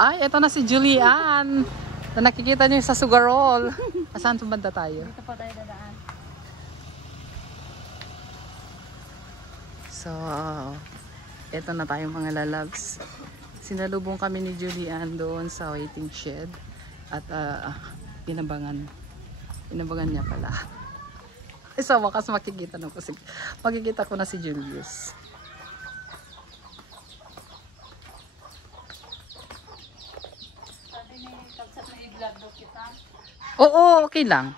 Ay, ito na si Julian. Na nakikita niyo sa Sugarol. Saan banda tayo? Dito pa tayo dadaan. So, ito na tayo mga lalabs. Sinalubong kami ni Julian doon sa waiting shed. At pinabangan niya pala. Sa wakas makikita ko na si Julius. Oo, okay lang.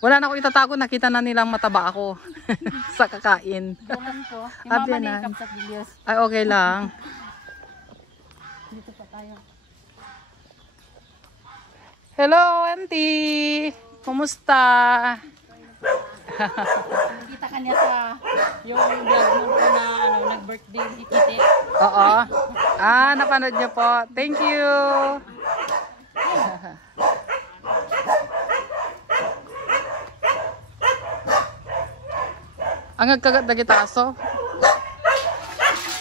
Wala na ako itatago, nakita na nilang mataba ako sa kakain. Doon po. Yung mama ni Kapsat Julius. Ay, okay lang. Dito pa tayo. Hello, auntie! Kumusta? Nakita ka niya sa yung vlog mo ko na nag-birthday ikiti. Oo. Napanood niyo po. Thank you! Ang nagkagat na gitaso?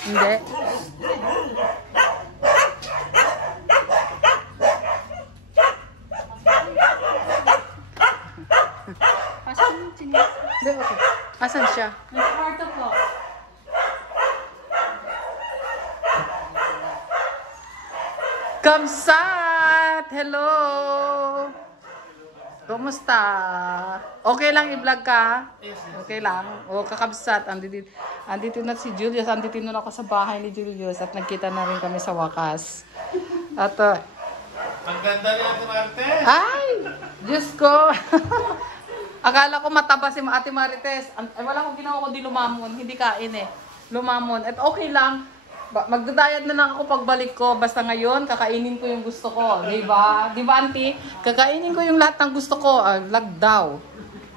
Hindi. Asan sinis? Hindi, okay. Asan siya? Nasa kwarto po. Kamsat! Hello! Kumusta? Okay lang i-vlog ka? Okay lang. O, kakabsat. Andito na si Julius. Andito na ako sa bahay ni Julius. At nagkita na rin kami sa wakas. At, ang ganda ni Ate Marites! ay! Diyos ko! Akala ko mataba si Ate Marites. Ay, wala akong ginawa kundi lumamon. Hindi kain eh. Lumamon. At okay lang. Magdadayad na lang ako pagbalik ko. Basta ngayon, kakainin ko yung gusto ko. Diba? Diba, auntie? Kakainin ko yung lahat ng gusto ko. Lag daw.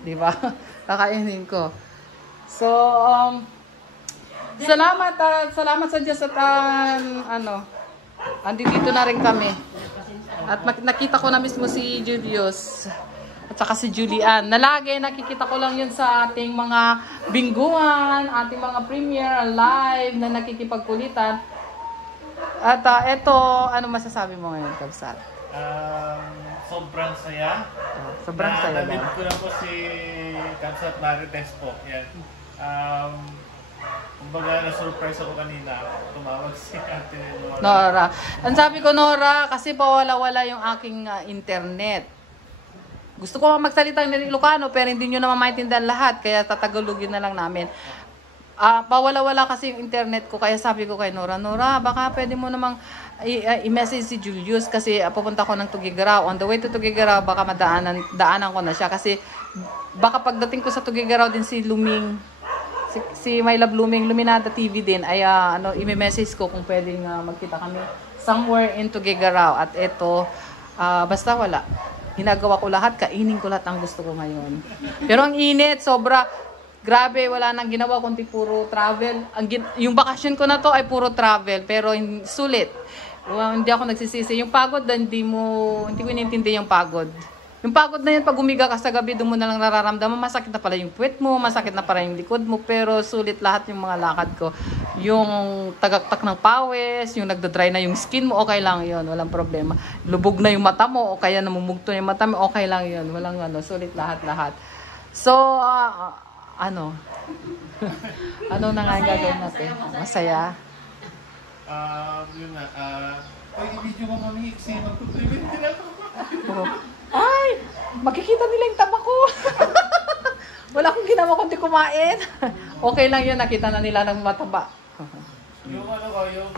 Diba? Kakainin ko. So, salamat sa Diyos at andito na rin kami. At nakita ko na mismo si Julius. At saka si Julian. Nalagi, nakikita ko lang yun sa ating mga bingguan, ating mga premiere, live na nakikipagkulitan. At eto, ano masasabi mo ngayon, Kabsat? Sobrang saya. Sobrang saya daw. daw. Ko na po si Kabsat Marites po. Yan. Kumbaga, na-surprise ako kanina. Tumawag si Ate Nora. Ang sabi ko, Nora, kasi pawala-wala yung aking internet. Gusto ko magsalita ng Ilocano pero hindi nyo naman maintindihan lahat kaya tatagalogin na lang namin. Pawala-wala kasi yung internet ko kaya sabi ko kay Nora, baka pwede mo namang i-message si Julius kasi pupunta ko ng Tugigaraw. On the way to Tugigaraw baka daanan ko na siya kasi baka pagdating ko sa Tugigaraw din si Luming, si My Love Luminada TV din ay i-message ko kung pwedeng magkita kami somewhere in Tugigaraw at eto basta wala. Ginagawa ko lahat, kainin ko lahat ang gusto ko ngayon. Pero ang init, sobra. Grabe, wala nang ginawa kundi puro travel. Yung bakasyon ko na to ay puro travel, pero sulit. Hindi ako nagsisisi. Yung pagod, hindi ko inintindi yung pagod. Yung pagod na yun, pag umiga ka sa gabi, doon mo na lang nararamdaman, masakit na pala yung puwet mo, masakit na pala yung likod mo, pero sulit lahat yung mga lakad ko. Yung tagaktak ng pawis, yung nagdadry na yung skin mo, okay lang yun, walang problema. Lubog na yung mata mo, o kaya namumugto na yung mata mo, okay lang yun, walang sulit lahat. So, ano na nga yung gagawin natin? Masaya? Yun na, i-video mo kami, kasi magpuprimit din ako. Ay! Makikita nila yung taba ko. Wala akong ginawa kundi kumain. Okay lang yun, nakita na nila ng mataba. Yung yung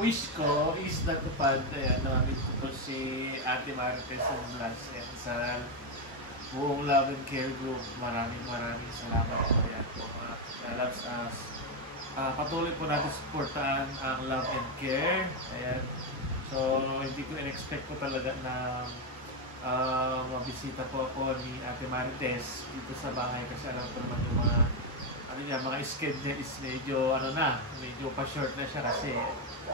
wish ko is natupad. Ayan, namamit ko po si Ate Marites ng Blas sa buong Love and Care Group. Maraming salamat po yan po. Loves us. Patuloy po natin supportaan ang Love and Care. Ayan. So, hindi ko in-expect ko talaga na mabisita po ako ni Ate Marites dito sa bahay kasi alam ko naman yung mga schedule is medyo medyo pa-short na siya kasi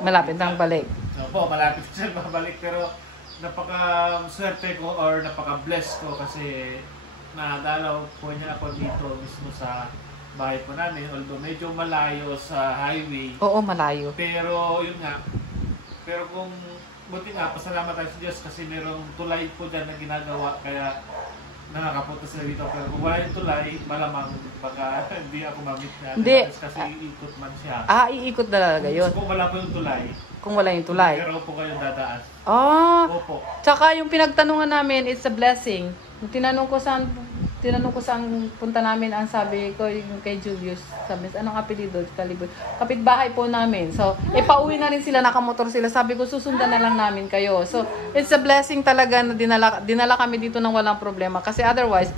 Malapit nang balik. Opo, malapit siya mabalik pero napaka-swerte ko or napaka-bless ko kasi nadalaw po niya ako dito mismo sa bahay po namin although medyo malayo sa highway. Oo, malayo. Pero yun nga, Pero kung buti nga, pasalamat tayo sa Diyos kasi merong tulay po dyan na ginagawa kaya nakakapunta sila dito. Pero kung wala yung tulay, malamang baka hindi ako mamit na. Hindi. Kasi iikot man siya. Iikot talaga yun. Kung wala po yung tulay, Kung wala yung tulay. pero po kayong dadaan. Opo. Tsaka yung pinagtanungan namin, it's a blessing. Yung tinanong ko saan punta namin, ang sabi ko yung kay Julius, sabi, anong apelido? Kalibot. Kapitbahay po namin. So, pauwi na rin sila, nakamotor sila. Sabi ko, susundan na lang namin kayo. So, it's a blessing talaga na dinala kami dito nang walang problema. Kasi otherwise,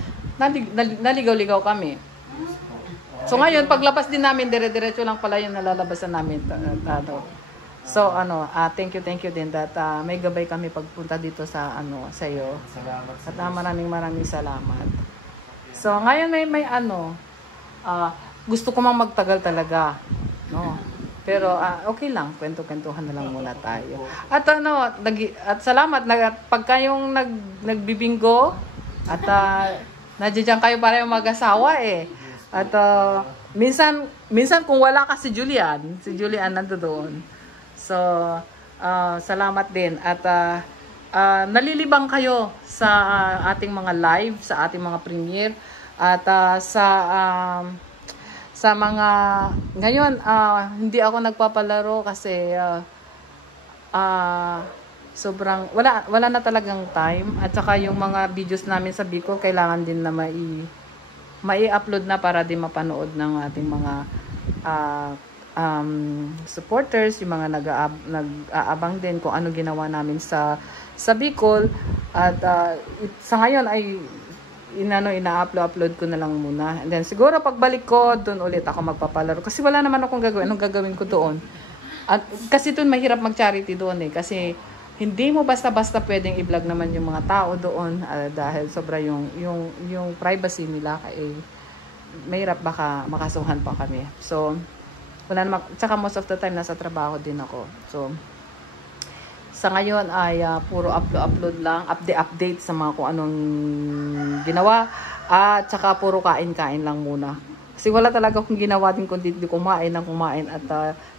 naligaw-ligaw kami. So, ngayon, paglabas din namin, dire-diretso lang pala yung nalalabasan namin. So, thank you din that may gabay kami pagpunta dito sa iyo. Salamat sa At maraming salamat. So, ngayon may gusto ko mang magtagal talaga, no. Pero okay lang, kwento-kwentuhan na lang muna tayo. At at salamat pagka yung nagbibinggo at nandiyan kayo para yung mag-asawa eh. At minsan kung wala ka si Julian nandoon. So, salamat din at nalilibang kayo sa ating mga live, sa ating mga premiere at sa mga ngayon hindi ako nagpapalaro kasi sobrang wala na talagang time at saka yung mga videos namin sa Bicol kailangan din na mai-upload na para din mapanood ng ating mga supporters, yung mga nag-aabang din kung ano ginawa namin sa Bicol at sa ngayon ay ina-upload ko na lang muna and then siguro pagbalik ko doon ulit ako magpapalaro kasi wala naman akong gagawin. Anong gagawin ko doon? At kasi doon mahirap mag-charity doon eh kasi hindi mo basta-basta pwedeng i-vlog naman yung mga tao doon dahil sobra yung privacy nila kaya mahirap baka makasuhan pa kami. So wala naman, tsaka most of the time nasa trabaho din ako. So, sa ngayon ay puro upload lang, update sa mga kung anong ginawa at tsaka puro kain-kain lang muna. Kasi wala talaga akong ginawa din kundi kumain at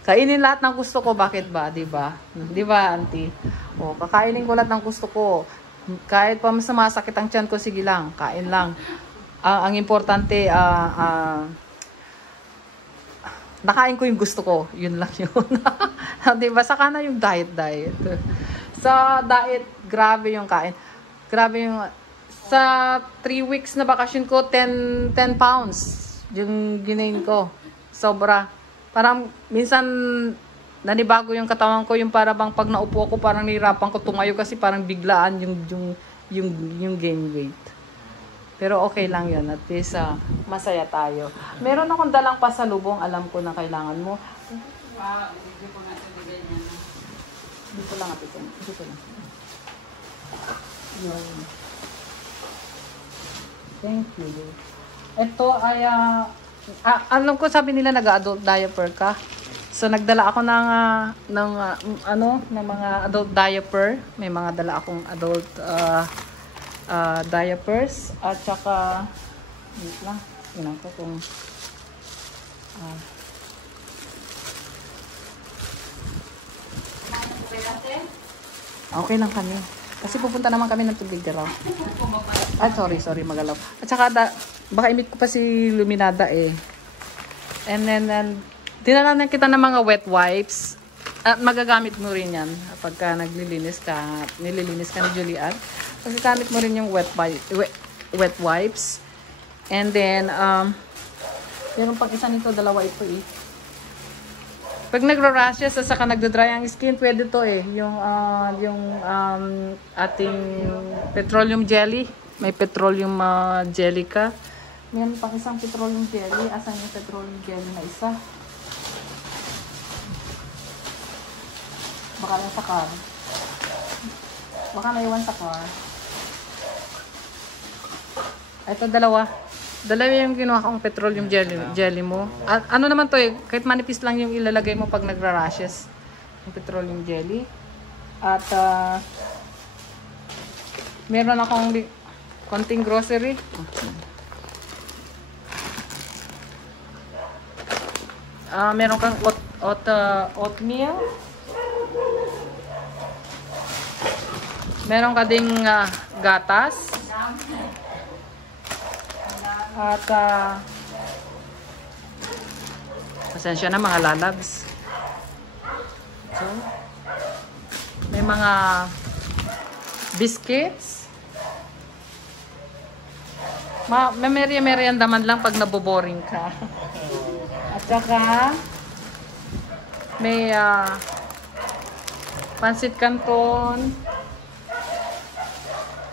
kainin lahat ng gusto ko. Bakit ba? Diba? Diba, auntie? O, kakainin ko lahat ng gusto ko. Kahit pa sumasakit ang tiyan ko, sige lang, kain lang. Ang importante, nakain ko yung gusto ko. Yun lang yun. Diba? Saka na yung diet. Sa diet, grabe yung kain. Grabe yung... Sa 3 weeks na bakasyon ko, 10 pounds yung ginain ko. Sobra. Parang minsan nanibago yung katawan ko. Yung para bang pag naupo ako, parang nahirapan ko tumayo kasi parang biglaan yung gain weight. Pero okay lang yun. At least masaya tayo. Meron akong dalang pasalubong. Alam ko na kailangan mo. Video ko natin bigay niya na. Dito lang ito. Dito lang. Yun. Thank you. Ito ay alam ko sabi nila nag-adult diaper ka. So nagdala ako ng mga adult diaper. May mga dala akong adult diapers at saka wait lang ko kung okay lang kami kasi pupunta naman kami ng Tugigaraw. Sorry magalaw at saka baka imit ko pa si Luminada eh and then dinala na kita ng mga wet wipes at magagamit mo rin yan pagka nililinis ka ni Julian. Pagkakamit mo rin yung wet wipes. And then, meron pang isa nito, dalawa ito eh. Pag nagra-rashes, saka nagdo-dry ang skin, pwede to eh. Yung ating petroleum jelly. May petroleum jelly ka. Meron pang isang petroleum jelly. Asan yung petroleum jelly na isa? Baka lang sa car. Baka naiwan sa car. Ito dalawa yung ginawa kong petroleum jelly mo. At ano naman to eh, kahit manipis lang yung ilalagay mo pag nagra-rashes. Yung petroleum jelly. At meron akong konting grocery. Meron kang oatmeal. Meron ka ding gatas. At pasensya na mga lalabs. So, may mga biscuits. May merienda man lang pag naboboring ka. At saka may pansit canton.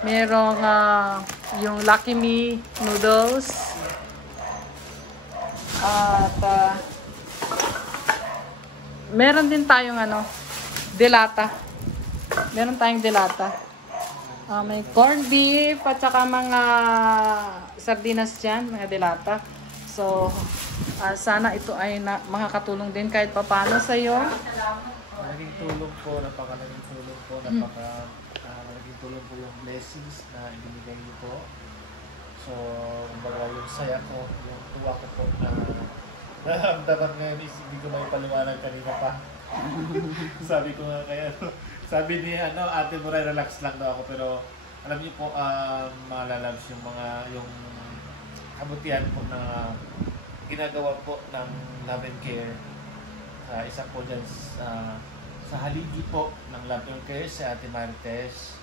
Merong yung Lucky Me noodles. At meron din tayong delata. Meron tayong delata. May corned beef at saka mga sardinas dyan, mga delata. So, sana ito ay makakatulong din kahit papano sa iyo. Naging tulong po, napakalaking tulong po, naging tulong po yung blessings na ibinigay niyo po. So, kumbaga yung saya ko, yung tuwa ko po na naramdaman ngayon is hindi ko may paliwanag kanina pa. Sabi ko nga kaya, sabi ni Ate Muray, relax lang daw ako, pero alam niyo po, mga lalabs, yung kabutihan po na ginagawa po ng Love and Care. Isa po dyan sa haligi po ng Love and Care si Ate Marites.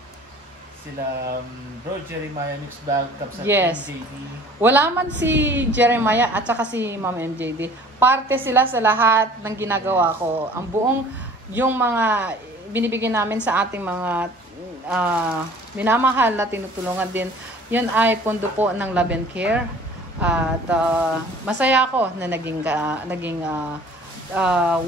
Sila Bro Jeremiah Mix Bag, Kapsat Yes. MJD. Wala man si Jeremiah at saka si Ma'am MJD. Parte sila sa lahat ng ginagawa ko. Ang buong, yung mga binibigyan namin sa ating mga minamahal na tinutulungan din, yun ay pondo po ng Love and Care. At masaya ako na naging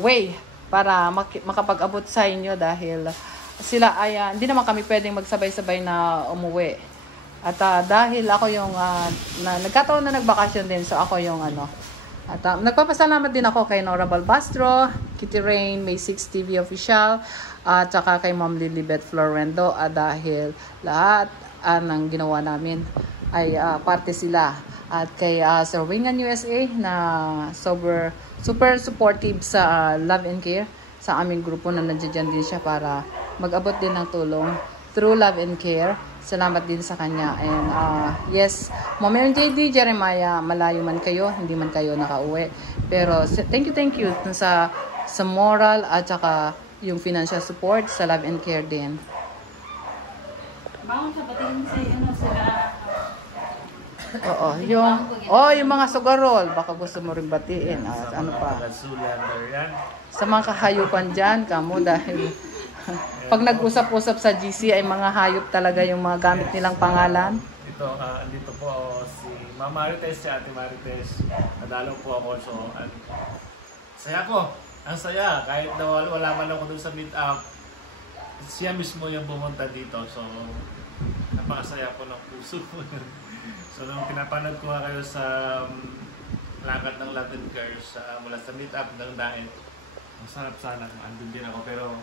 way para makapag-abot sa inyo dahil sila ay hindi naman kami pwedeng magsabay-sabay na umuwi. At dahil ako yung nagkataon na nagbakasyon din, so ako yung At nagpapasalamat din ako kay Nora Balbastro, Kitty Rain, May 6 TV Official, at saka kay Ma'am Lilibet Florendo dahil lahat ng ginawa namin ay parte sila. At kay Sir Wingan USA na super supportive sa Love and Care sa aming grupo na nandiyan din siya para mag-abot din ng tulong through Love and Care. Salamat din sa kanya. And yes, Ma'am JD, Jeremiah, malayo man kayo, hindi man kayo nakauwi. Pero thank you sa moral at saka yung financial support sa Love and Care din. Bawang sa batiin sila. Oo, yung mga sugarol, baka gusto mo rin batiin. Ano pa? Sa mga kahayupan dyan, kamo dahil pag nag-usap-usap sa GC ay mga hayop talaga yung mga gamit nilang pangalan. Andito po si Mama Marites, si Ate Marites. Nadalo po ako, so saya ko. Ang saya, kahit na wala man ako dun sa meet-up, siya mismo yung pumunta dito. So, napakasaya ko ng puso. So, nung pinapanood ko nga kayo sa lakad ng Love and Care mula sa meet-up ng Daet, ang sarap sana kung andun din ako. Pero,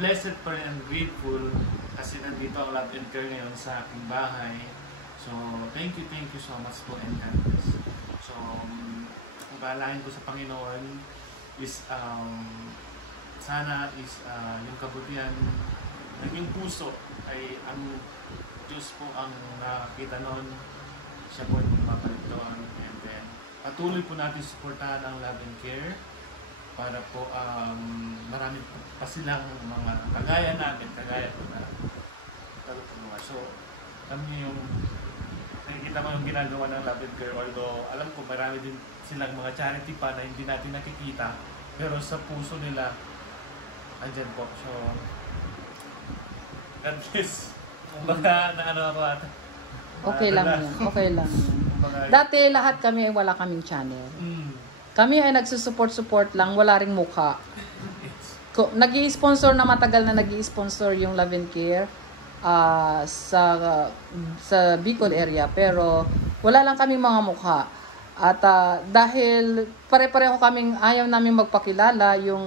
blessed pa rin and grateful kasi nandito ang Love and Care ngayon sa aking bahay. So, thank you so much po and God bless. So, ang baalahin ko sa Panginoon is sana is yung kabutihan ng yung puso ay ang Diyos po ang nakakita noon. Siya po yung mapalit doon. And then, patuloy po natin suportahan ang Love and Care para po marami pa silang mga kagaya namin, kagaya po na tutulungan. So, alam niyo yung nakikita ko yung ginagawa ng Love and Care, although alam ko marami din silang mga charity pa na hindi natin nakikita, pero sa puso nila andyan po. So, God bless. Kumbaga na ako ata. Okay lang yan. Okay lang yan. Dati lahat kami ay wala kaming channel. Kami ay nagsusupport lang, wala ring mukha. Nag-i-sponsor na matagal na nag-i-sponsor yung Love and Care sa Bicol area, pero wala lang kami mga mukha. At dahil pare-pareho kaming ayaw namin magpakilala, yung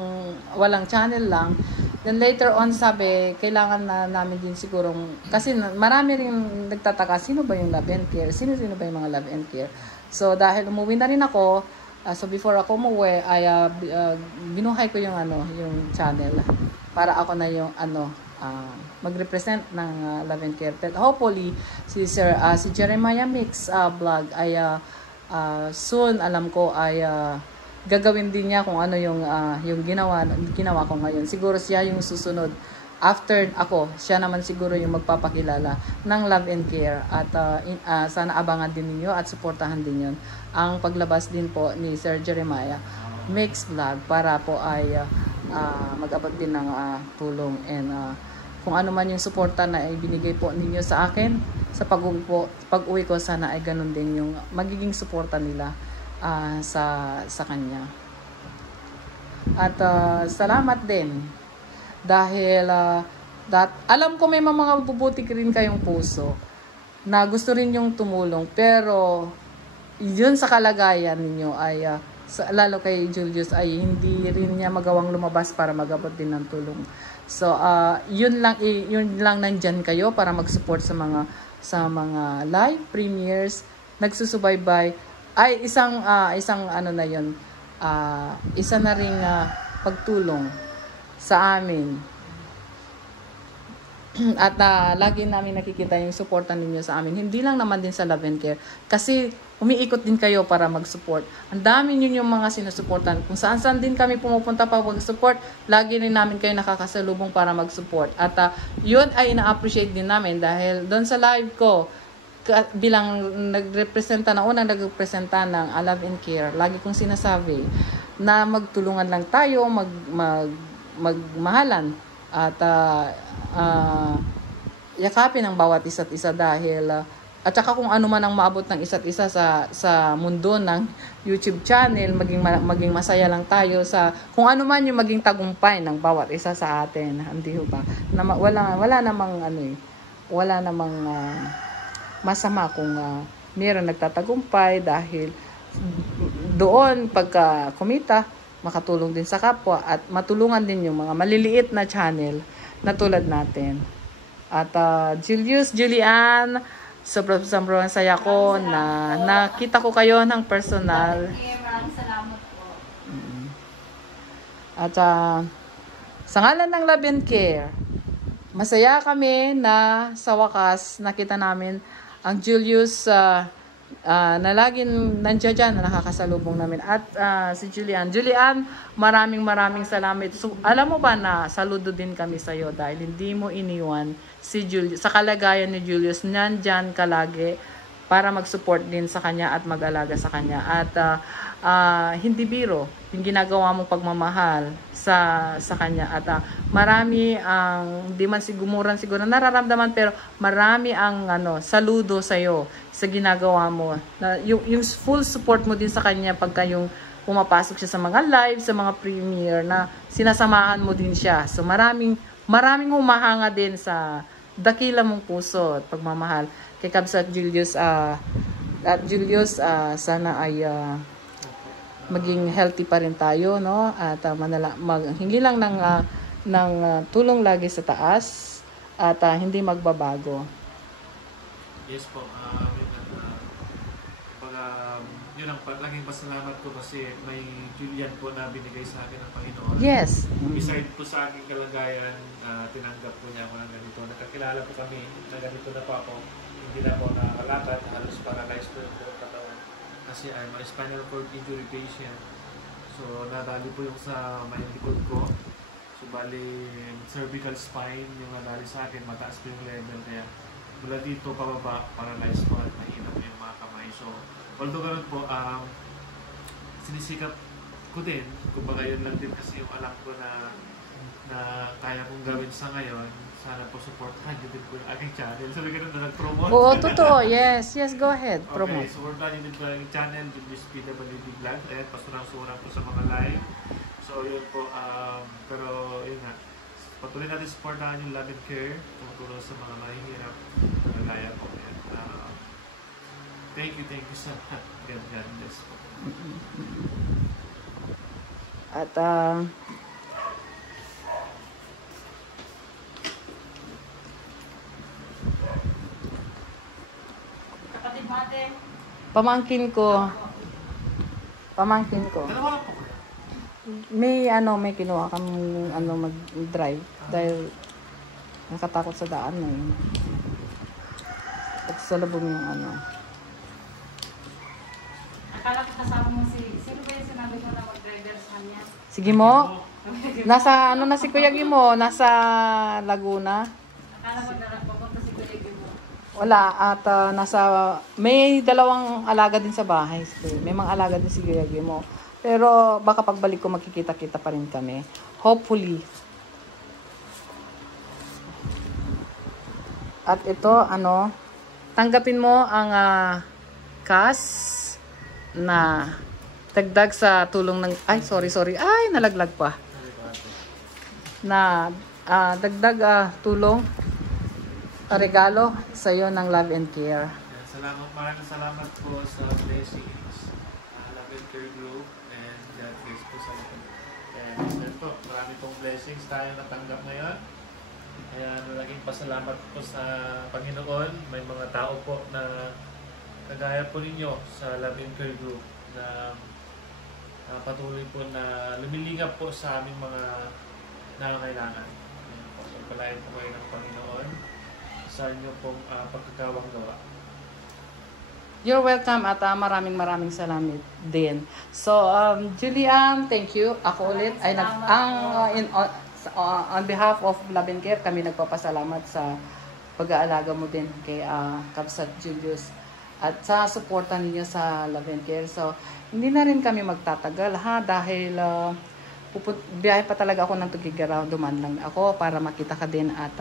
walang channel lang. Then later on sabi, kailangan na namin din sigurong, kasi marami rin nagtataka, sino ba yung Love and Care? Sino ba yung mga Love and Care? So dahil umuwi na rin ako, so before ako umuwi, ay binuhay ko yung yung channel para ako na yung mag-represent ng Love and Care Pet. Hopefully, si Jeremiah Mix vlog ay soon, alam ko, ay gagawin din niya kung ano yung ginawa ko ngayon. Siguro siya yung susunod. After ako, siya naman siguro yung magpapakilala ng Love and Care. At sana abangan din ninyo at suportahan din yun ang paglabas din po ni Sir Jeremiah Mix Vlog para po ay mag-abot din ng tulong and kung ano man yung suporta na ibinigay po ninyo sa akin sa pag-uwi ko, sana ay ganun din yung magiging suporta nila sa kanya. At salamat din dahil alam ko may mga bubuti rin kayong puso na gusto rin yung tumulong, pero yun sa kalagayan ninyo ay lalo kay Julius ay hindi rin niya magawang lumabas para magabot din ng tulong. So yun lang nandyan kayo para mag-support sa mga live premieres, nagsusubaybay ay isang ano na yun, isa na ring pagtulong sa amin. At lagi namin nakikita yung suporta ninyo sa amin. Hindi lang naman din sa Love and Care. Kasi umiikot din kayo para mag-support. Ang dami nyo yung mga sinusuportan. Kung saan-saan din kami pumupunta para mag-support, lagi rin namin kayo nakakasalubong para mag-support. At yun ay ina-appreciate din namin dahil doon sa live ko, bilang nagrepresenta ng Love and Care, lagi kong sinasabi na magtulungan lang tayo, magmahalan at yakapin ang bawat isa't isa dahil at saka kung ano man ang maabot ng isa't isa sa mundo ng YouTube channel, maging masaya lang tayo sa kung ano man yung maging tagumpay ng bawat isa sa atin, hindi ho ba? Na wala namang masama kung mayroon nagtatagumpay dahil doon pagka kumita, makatulong din sa kapwa at matulungan din yung mga maliliit na channel na tulad natin. At Julian, sobrang saya ko na nakita ko kayo ng personal. Maraming salamat po. At sa ngalan ng Love and Care, masaya kami na sa wakas nakita namin ang Julius na laging nandiyan dyan, na nakakasalubong namin. At si Julian, maraming salamat. So, alam mo ba na saludo din kami sa'yo dahil hindi mo iniwan si Julius. Sa kalagayan ni Julius, nandyan ka lagi para mag-support din sa kanya at mag-alaga sa kanya. At hindi biro yung ginagawa mong pagmamahal sa kanya. At marami ang, hindi man sigumuran siguro nararamdaman, pero marami ang saludo sa'yo sa ginagawa mo. Na, yung full support mo din sa kanya pagka yung pumapasok siya sa mga live, sa mga premiere, na sinasamahan mo din siya. So maraming humahanga din sa dakila mong puso at pagmamahal kay Kabs at Julius. At Julius, sana ay maging healthy pa rin tayo, no? At hingi lang ng tulong lagi sa taas at hindi magbabago. Yes po. Yun ang laging pasalamat ko kasi may Julian po na binigay sa akin ng Panginoon. Yes. Beside po sa aking kalagayan, tinanggap po niya ako ng ganito. Nakakilala po kami na ganito na po ako. Hindi na po nakalakad, halos paralyzed po yung katawan. Kasi I'm a spinal cord injury patient. So, nadali po yung sa may likod ko. So, bali, cervical spine yung nadali sa akin. Mataas po yung level. Kaya, mula dito pababa, paralyzed po at mahina po yung mga kamay. So, although ganun po, sinisikap ko din. Kumbaga yun lang din kasi yung alam ko na kaya kong gawin sa ngayon. Sana po supportahan nyo din po yung aking channel. Sabi ganun na nag-promote. Oo, totoo. Yes, go ahead. Promote. Okay, supportahan nyo din po yung channel, Julius PWD Vlog. Ayan, pasurang-surang po sa mga live. So yun po, pero yun nga. Patuloy natin supportahan yung Love and Care. Tumutulong sa mga mahihirap. Nagaya po. Thank you so much. God bless po. At Kapatid mate. pamangkin ko. Dalawa lang po. May kinuha kami mag-drive dahil Nakatakot sa daan na yun. At salubong yung ano. Akala ko kasama mo sino ba yung sinabi ko na mag-reverse kanya? Sige mo. Nasa ano na si Kuya Gimo? Nasa Laguna. Akala ko na nagpapunta si Kuya Gimo. Wala. At may dalawang alaga din sa bahay. May mga alaga din si Kuya Gimo. Pero baka pagbalik ko magkikita-kita pa rin kami. Hopefully. At ito, ano, tanggapin mo ang cash na dagdag sa tulong ng, sorry, ay, nalaglag pa. Na dagdag tulong, regalo sa iyo ng Love and Care. Maraming salamat po sa blessings, Love and Care Group, and God bless po sa inyo. And yun po, marami pong blessings tayo natanggap ngayon. Kaya nalaging pasalamat po sa Panginoon. May mga tao po na kagaya po ninyo sa Love and Care Group na patuloy po na lumilingap po sa aming mga nangangailangan. Pagpalain po kayo ng Panginoon sa inyo pong pagkakawang gawa. You're welcome at maraming salamat din. So, Julian, thank you. Ako ulit ay on behalf of Love and Care, kami nagpapasalamat sa pag-aalaga mo din kay Kapsat Julius at sa suporta ninyo sa Love and Care. So, hindi na rin kami magtatagal dahil biyahe pa talaga ako ng Tugigaraw. Duman lang ako para makita ka din at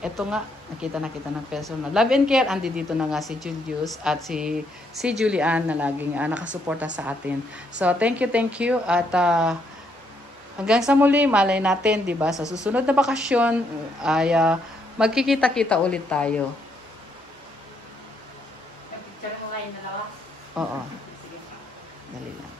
eto nga, nakita na kita ng personal. Love and Care, andi dito na nga si Julius at si Julian na laging nakasuporta sa atin. So, thank you. At hanggang sa muli, malay natin, di ba, sa susunod na bakasyon, ay magkikita-kita ulit tayo. Picture mo ngayon dalawa? Oo. Dali lang.